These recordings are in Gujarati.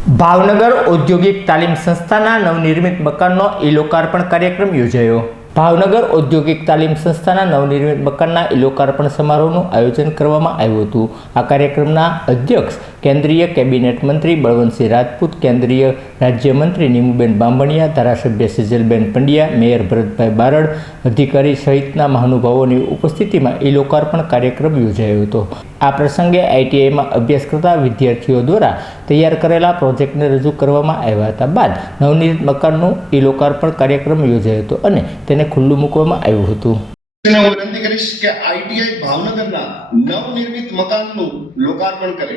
ભાવનગર ઔદ્યોગિક તાલીમ સંસ્થાના નવનિર્મિત મકાનનો ઈ લોકાર્પણ કાર્યક્રમ યોજાયો. ભાવનગર ઔદ્યોગિક તાલીમ સંસ્થાના નવનિર્મિત મકાનના ઈ લોકાર્પણ સમારોહનું આયોજન કરવામાં આવ્યું હતું. આ કાર્યક્રમના અધ્યક્ષ કેન્દ્રીય કેબિનેટ મંત્રી બળવંતસિંહ રાજપૂત, કેન્દ્રીય રાજ્યમંત્રી નીમુબેન બાંભણિયા ધારાસભ્ય સિજલબેન પંડ્યા, મેયર ભરતભાઈ બારડ, અધિકારી સહિતના મહાનુભાવોની ઉપસ્થિતિમાં ઈ લોકાર્પણ કાર્યક્રમ યોજાયો હતો. આ પ્રસંગે આઈટીઆઈમાં અભ્યાસ કરતા વિદ્યાર્થીઓ દ્વારા તૈયાર કરેલા પ્રોજેક્ટને રજૂ કરવામાં આવ્યા હતા બાદ નવનિર્મિત મકાનનું ઈ લોકાર્પણ કાર્યક્રમ યોજાયો હતો અને તેને ખુલ્લું મૂકવામાં આવ્યું હતું. કરીશ કે આઈટીઆઈ ભાવનગરના નવનિર્મિત મકાનનું લોકાર્પણ કરે.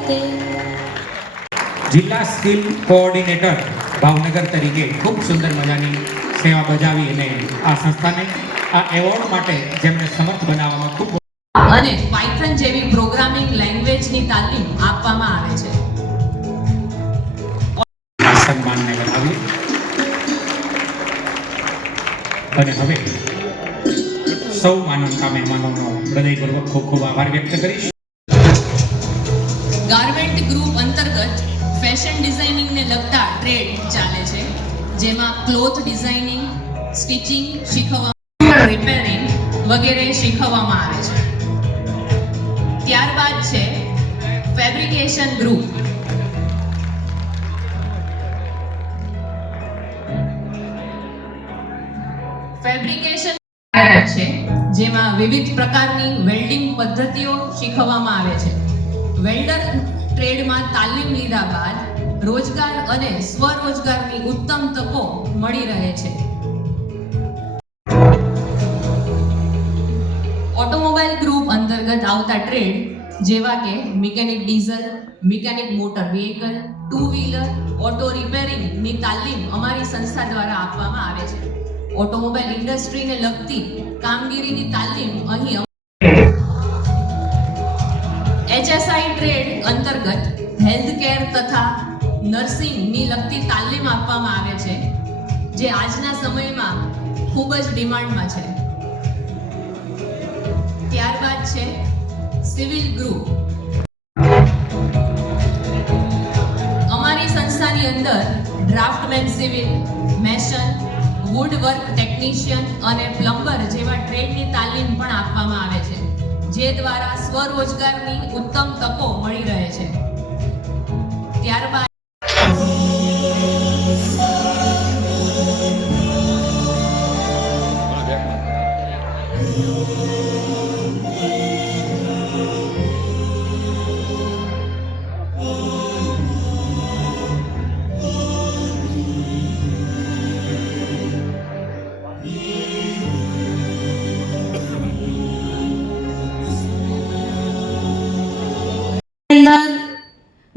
સાથે જિલ્લા સ્કિલ કોઓર્ડિનેટર ભાવનગર તરીકે ખૂબ સુંદર મજાની સેવા બજાવી અને આ સંસ્થાને આ એવોર્ડ માટે જેમને સમર્થ બનાવવામાં ખૂબ અને પાઇથન જેવી પ્રોગ્રામિંગ લેંગ્વેજની તાલીમ આપવામાં આવે છે. સન્માનને વધાવીએ. અને હવે સૌ માનવતા મહેમાનોનો હૃદયપૂર્વક ખૂબ ખૂબ આભાર વ્યક્ત કરીશ. ગાર્મેન્ટ ગ્રુપ અંતર્ગત ફેશન ડિઝાઇનિંગને લગતા ટ્રેડ ચાલે છે, જેમાં ક્લોથ ડિઝાઇનિંગ, સ્ટિચિંગ શીખવવા રિપેરિંગ વગેરે શીખવવામાં આવે છે. ત્યારબાદ છે ફેબ્રિકેશન ગ્રુપ. ફેબ્રિકેશન છે, જેમાં વિવિધ પ્રકારની વેલ્ડિંગ પદ્ધતિઓ શીખવવામાં આવે છે. વેલ્ડર ટ્રેડમાં તાલીમ લીધા બાદ રોજગાર અને સ્વરોજગારની ઉત્તમ તકો મળી રહે છે. ઓટોમોબાઈલ ગ્રુપ અંતર્ગત આવતા ટ્રેડ જેવા કે mechanic diesel, mechanic motor vehicle, two wheeler, auto રિપેરિંગની તાલીમ અમારી સંસ્થા દ્વારા આપવામાં આવે છે. ઓટોમોબાઈલ ઇન્ડસ્ટ્રીને લગતી કામગીરીની તાલીમ અહીં ટ્રેડ અંતર્ગત હેલ્થ કેર તથા નર્સિંગની લગતી તાલીમ આપવામાં આવે છે, જે આજના સમયમાં ખૂબ જ ડિમાન્ડમાં છે. ત્યારબાદ છે સિવિલ ગ્રુપ. અમારી સંસ્થાની અંદર draftsman civil mason wood work technician અને પ્લમ્બર જેવા ટ્રેડની તાલીમ પણ આપવામાં આવે છે. જે દ્વારા સ્વરોજગારની ઉત્તમ તકો મળી રહે છે. ત્યારબાદ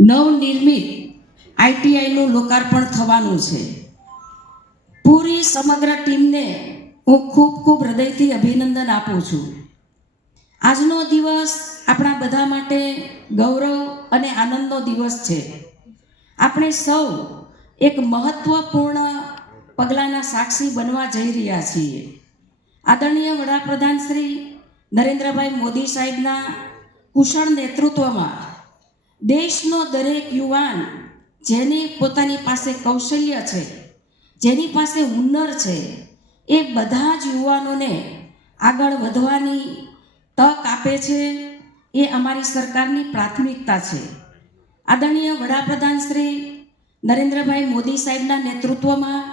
નવનિર્મિત આઈટીઆઈનું લોકાર્પણ થવાનું છે. પૂરી સમગ્ર ટીમને હું ખૂબ ખૂબ હૃદયથી અભિનંદન આપું છું. આજનો દિવસ આપણા બધા માટે ગૌરવ અને આનંદનો દિવસ છે. આપણે સૌ એક મહત્વપૂર્ણ પગલાંના સાક્ષી બનવા જઈ રહ્યા છીએ. આદરણીય વડાપ્રધાન શ્રી નરેન્દ્રભાઈ મોદી સાહેબના કુશળ નેતૃત્વમાં દેશનો દરેક યુવાન જેની પોતાની પાસે કૌશલ્ય છે, જેની પાસે હુનર છે, એ બધા જ યુવાનોને આગળ વધવાની તક આપે છે, એ અમારી સરકારની પ્રાથમિકતા છે. આદરણીય વડાપ્રધાન શ્રી નરેન્દ્રભાઈ મોદી સાહેબના નેતૃત્વમાં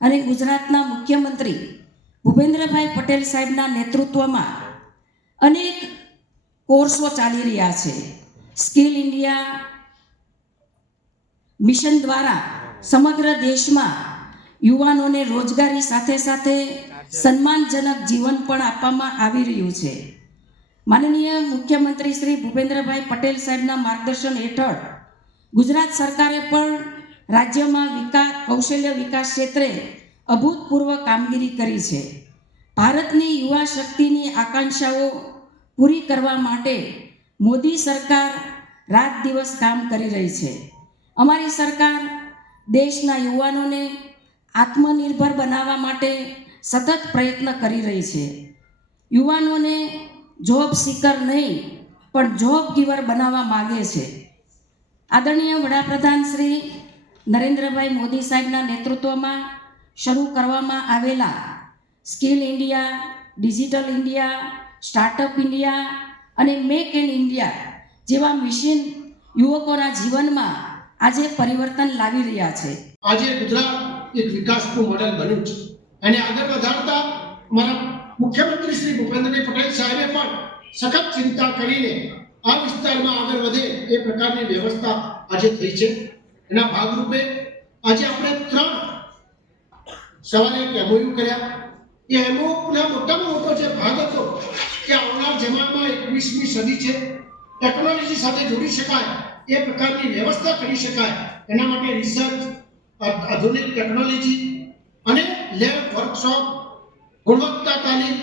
અને ગુજરાતના મુખ્યમંત્રી ભૂપેન્દ્રભાઈ પટેલ સાહેબના નેતૃત્વમાં અનેક કોર્સો ચાલી રહ્યા છે. સ્કિલ ઇન્ડિયા મિશન દ્વારા સમગ્ર દેશમાં યુવાનોને રોજગારી સાથે સાથે સન્માનજનક જીવન પણ આપવામાં આવી રહ્યું છે. માનનીય મુખ્યમંત્રી શ્રી ભૂપેન્દ્રભાઈ પટેલ સાહેબના માર્ગદર્શન હેઠળ ગુજરાત સરકારે પણ રાજ્યમાં વિકાસ, કૌશલ્ય વિકાસ ક્ષેત્રે અભૂતપૂર્વ કામગીરી કરી છે. ભારતની યુવા શક્તિની આકાંક્ષાઓ પૂરી કરવા માટે મોદી સરકાર રાત દિવસ કામ કરી રહી છે. અમારી સરકાર દેશના યુવાનોને આત્મનિર્ભર બનાવવા માટે સતત પ્રયત્ન કરી રહી છે. યુવાનોને જોબ સિકર નહીં, પણ જોબ ગીવર બનાવવા માગે છે. આદરણીય વડાપ્રધાન શ્રી નરેન્દ્રભાઈ મોદી સાહેબના નેતૃત્વમાં શરૂ કરવામાં આવેલા skill India, digital India, startup India અને મેક ઇન ઇન્ડિયા જેવા મિશન યુવકોના જીવનમાં આજે પરિવર્તન લાવી રહ્યા છે. આજે ગુજરાત એક વિકાસનું મોડેલ બન્યું છે. અને આગળ વધારતા મારા મુખ્યમંત્રી શ્રી ભૂપેન્દ્રભાઈ પટેલ સાહેબે પણ સખત ચિંતા કરીને આ વિસ્તારમાં આગળ વધે એ પ્રકારની વ્યવસ્થા આજે થઈ છે. એના ભાગરૂપે આજે આપણે ત્રણ સવારે એક એમઓયુ કર્યા. એ એમઓના મોટામાં મોટો જે ભાગ હતો કે આવનાર જમાનમાં એકવીસમી સદી છે. ટેકનોલોજી સાથે જોડી શકાય, એ પ્રકારની વ્યવસ્થા કરી શકાય. એના માટે રિસર્ચ આધુનિક ટેકનોલોજી અને લેબ વર્કશોપ ગુણવત્તા તાલીમ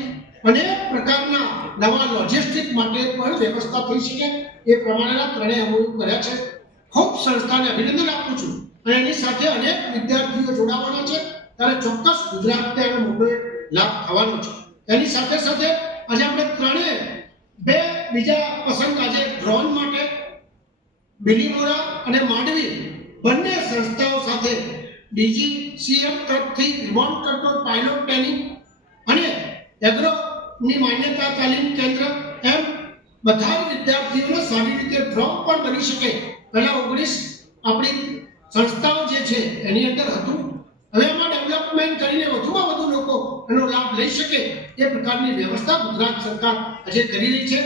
અનેક પ્રકારના નવા લોજિસ્ટિક માટે પણ વ્યવસ્થા થઈ શકે. એ પ્રમાણેના ત્રણેય અમૂલ કર્યા છે. ખૂબ સંસ્થાને અભિનંદન આપું છું. અને એની સાથે અનેક વિદ્યાર્થીઓ જોડાવાના છે. ત્યારે ચોક્કસ ગુજરાતને આનો મોટો લાભ થવાનો છે. એની સાથે સાથે આજે આપણે ત્રણેય બે બીજા પસંદ આજે ડ્રોન માટે, બિલીમોરા અને માંડવી બંને સંસ્થાઓ સાથે ડીજી સીએમ તરફથી રિમોટ કંટ્રોલ પાયલોટ ટ્રેનિંગ અને એગ્રોની માન્યતા તાલીમ કેન્દ્ર એમ બધા વિદ્યાર્થીઓને સારી રીતે ડ્રોપ પણ કરી શકે. પહેલા ઓગણીસ આપણી સંસ્થાઓ જે છે, એની અંદર હતું. હવે એમાં ડેવલપમેન્ટ કરીને વધુમાં વધુ લોકો એનો લાભ લઈ શકે એ પ્રકારની વ્યવસ્થા ગુજરાત સરકાર આજે કરી રહી છે.